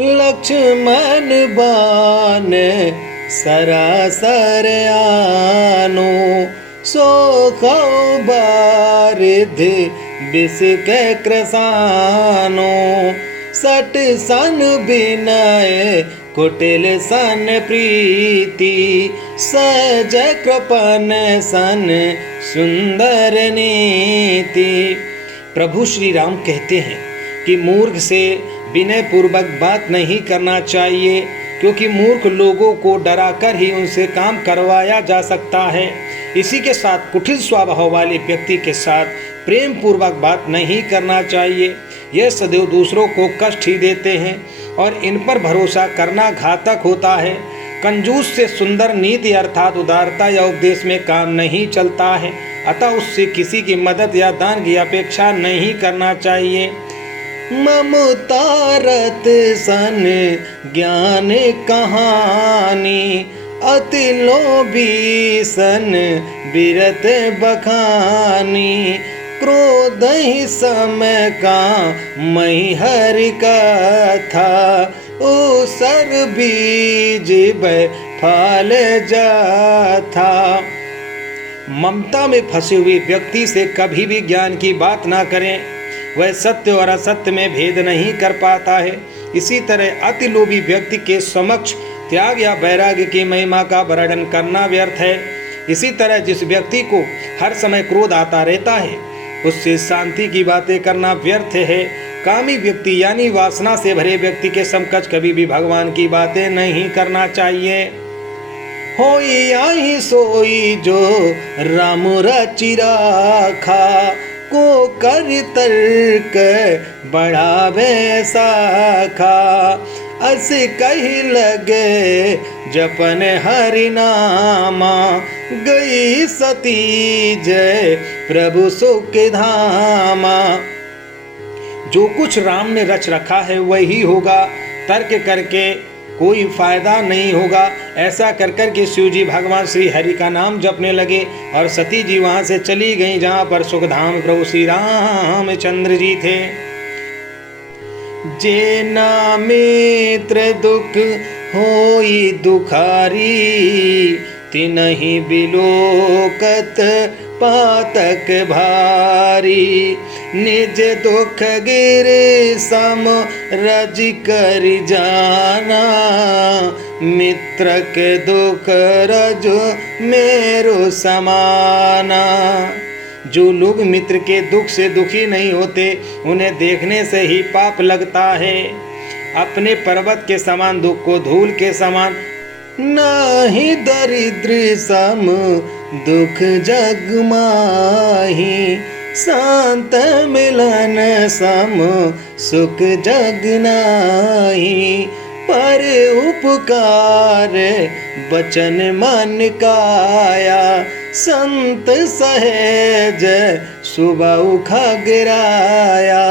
लक्ष्मण बान सरासर आनो, सोखौ बारिध बिस के कृसानो। सट सन विनय कुटिल सन प्रीति, सज कृपन सन सुंदर नीति। प्रभु श्री राम कहते हैं कि मूर्ख से विनय पूर्वक बात नहीं करना चाहिए, क्योंकि मूर्ख लोगों को डराकर ही उनसे काम करवाया जा सकता है। इसी के साथ कुटिल स्वभाव वाले व्यक्ति के साथ प्रेम पूर्वक बात नहीं करना चाहिए। यह सदैव दूसरों को कष्ट ही देते हैं और इन पर भरोसा करना घातक होता है। कंजूस से सुंदर नीति अर्थात उदारता या उपदेश में काम नहीं चलता है, अतः उससे किसी की मदद या दान की अपेक्षा नहीं करना चाहिए। ममतारत सन ज्ञान कहानी, अति लोभी सन बिरत बखानी। क्रोध ही समय का मई हरि कथा, ओ सर बीज फल जाथा। ममता में फंसे हुए व्यक्ति से कभी भी ज्ञान की बात ना करें, वह सत्य और असत्य में भेद नहीं कर पाता है। इसी तरह अति लोभी व्यक्ति के समक्ष त्याग या वैराग्य की महिमा का वर्णन करना व्यर्थ है। इसी तरह जिस व्यक्ति को हर समय क्रोध आता रहता है, उससे शांति की बातें करना व्यर्थ है। कामी व्यक्ति यानी वासना से भरे व्यक्ति के समकक्ष कभी भी भगवान की बातें नहीं करना चाहिए। होई आई सोई जो राम रचि राखा, को कर तर्क बढ़ावे शाखा। अस कही लगे जपन हरि नामा, गई सती जय प्रभु सुख धामा। जो कुछ राम ने रच रखा है वही होगा, तर्क करके कोई फायदा नहीं होगा। ऐसा कर कर के शिव जी भगवान श्री हरि का नाम जपने लगे और सती जी वहां से चली गईं, जहां पर सुखधाम प्रभु श्री रामचंद्र जी थे। जे ना मित्र दुख होई दुखारी, तिनहि बिलोकत पातक भारी। निज दुख गिरे सम रज कर जाना, मित्र के दुख रज मेरो समाना। जो लोग मित्र के दुख से दुखी नहीं होते, उन्हें देखने से ही पाप लगता है। अपने पर्वत के समान दुख को धूल के समान, नाही दरिद्र सम दुख जग माही। शांत मिलन सम सुख जग नाही। पर उपकार बचन मन काया, संत सहेज सुबह खगराया।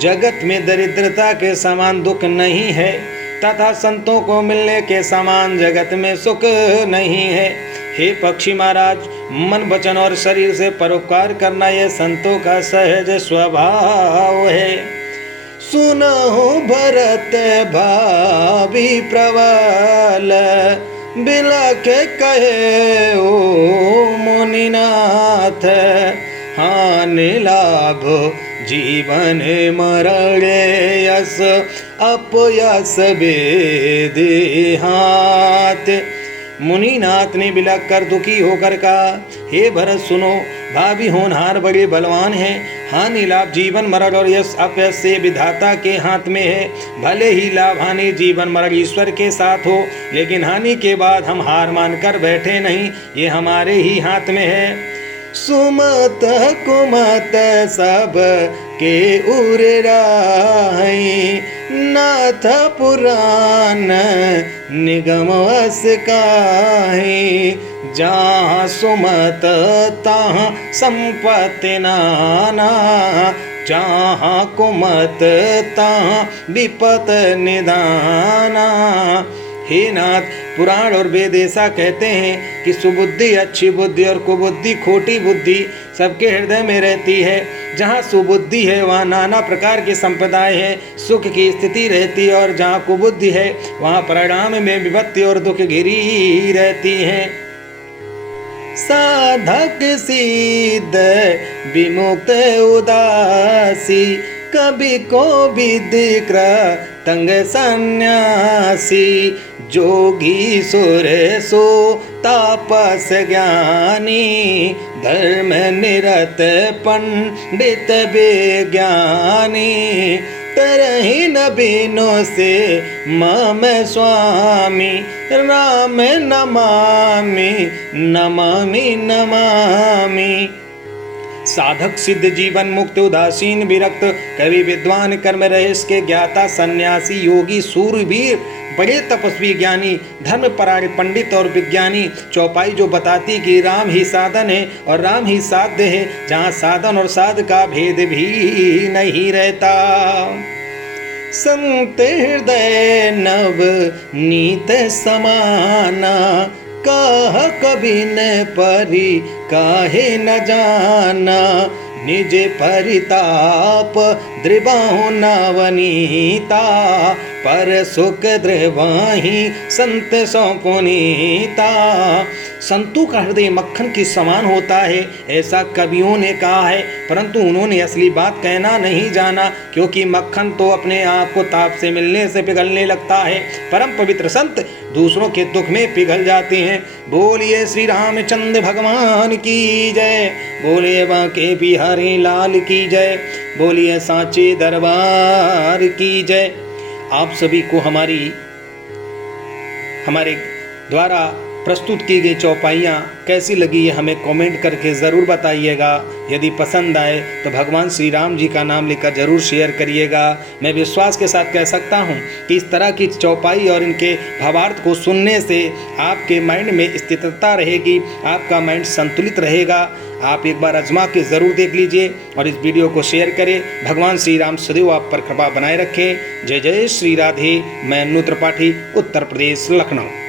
जगत में दरिद्रता के समान दुख नहीं है, तथा संतों को मिलने के समान जगत में सुख नहीं है। हे पक्षी महाराज, मन वचन और शरीर से परोपकार करना यह संतों का सहज स्वभाव है। सुनहु भरत भावी प्रबल, बिलख कहे ओ मुनिनाथ। हानि लाभ जीवन मरण यस, अपयस वेदे हाथ। मुनिनाथ ने बिलख कर दुखी होकर कहा, हे भरत सुनो, भावी होनहार बड़े बलवान हैं। हानि लाभ जीवन मरण और यश अपयश से विधाता के हाथ में है। भले ही लाभ हानि जीवन मरण ईश्वर के साथ हो, लेकिन हानि के बाद हम हार मानकर बैठे नहीं, ये हमारे ही हाथ में है। सुमत कुमत सब के उर राही, नाथ पुराण निगम वस काहे। जहाँ सुमत तहाँ संपत्ति नाना, जहाँ कुमत तहाँ विपत निदाना। हे नाथ, पुराण और वेद ऐसा कहते हैं कि सुबुद्धि अच्छी बुद्धि और कुबुद्धि खोटी बुद्धि सबके हृदय में रहती है। जहाँ सुबुद्धि है वहाँ नाना प्रकार की संप्रदाय है, सुख की स्थिति रहती है, और जहाँ कुबुद्धि है वहाँ परिणाम में विपत्ति और दुख घिरी रहती है। साधक सिद्ध विमुक्त उदासी, कभी को भी तंग सन्यासी। जोगी सुर सो तापस ज्ञानी, धर्म निरत पंडित विज्ञानी। तरही न बिनो से मम स्वामी, राम नमामि नमामि नमामि। साधक सिद्ध जीवन मुक्त उदासीन विरक्त, कवि विद्वान कर्म रहिस के ज्ञाता सन्यासी योगी सूरवीर बड़े तपस्वी ज्ञानी धर्मपरायण पंडित और विज्ञानी। चौपाई जो बताती कि राम ही साधन है और राम ही साध्य है, जहाँ साधन और साध का भेद भी नहीं रहता। संत हृदय नव नीत समाना, कह कभी न परी काहे न जाना। निज परिताप द्रिबाहु नवनीता, पर सुख द्रिबाही संत सो पुनीता। संतों का हृदय मक्खन के समान होता है, ऐसा कवियों ने कहा है, परंतु उन्होंने असली बात कहना नहीं जाना, क्योंकि मक्खन तो अपने आप को ताप से मिलने से पिघलने लगता है। परम पवित्र संत दूसरों के दुख में पिघल जाते हैं। बोलिए श्री रामचंद्र भगवान की जय, बोलिए बांके बिहारी लाल की जय, बोलिए सांचे दरबार की जय। आप सभी को हमारे द्वारा प्रस्तुत की गई चौपाइयाँ कैसी लगी ये हमें कमेंट करके ज़रूर बताइएगा। यदि पसंद आए तो भगवान श्री राम जी का नाम लेकर ज़रूर शेयर करिएगा। मैं विश्वास के साथ कह सकता हूँ कि इस तरह की चौपाई और इनके भावार्थ को सुनने से आपके माइंड में स्थिरता रहेगी, आपका माइंड संतुलित रहेगा। आप एक बार आजमा के ज़रूर देख लीजिए और इस वीडियो को शेयर करें। भगवान श्री राम सदैव आप पर कृपा बनाए रखें। जय जय श्री राधे। मैं अनु त्रिपाठी, उत्तर प्रदेश, लखनऊ।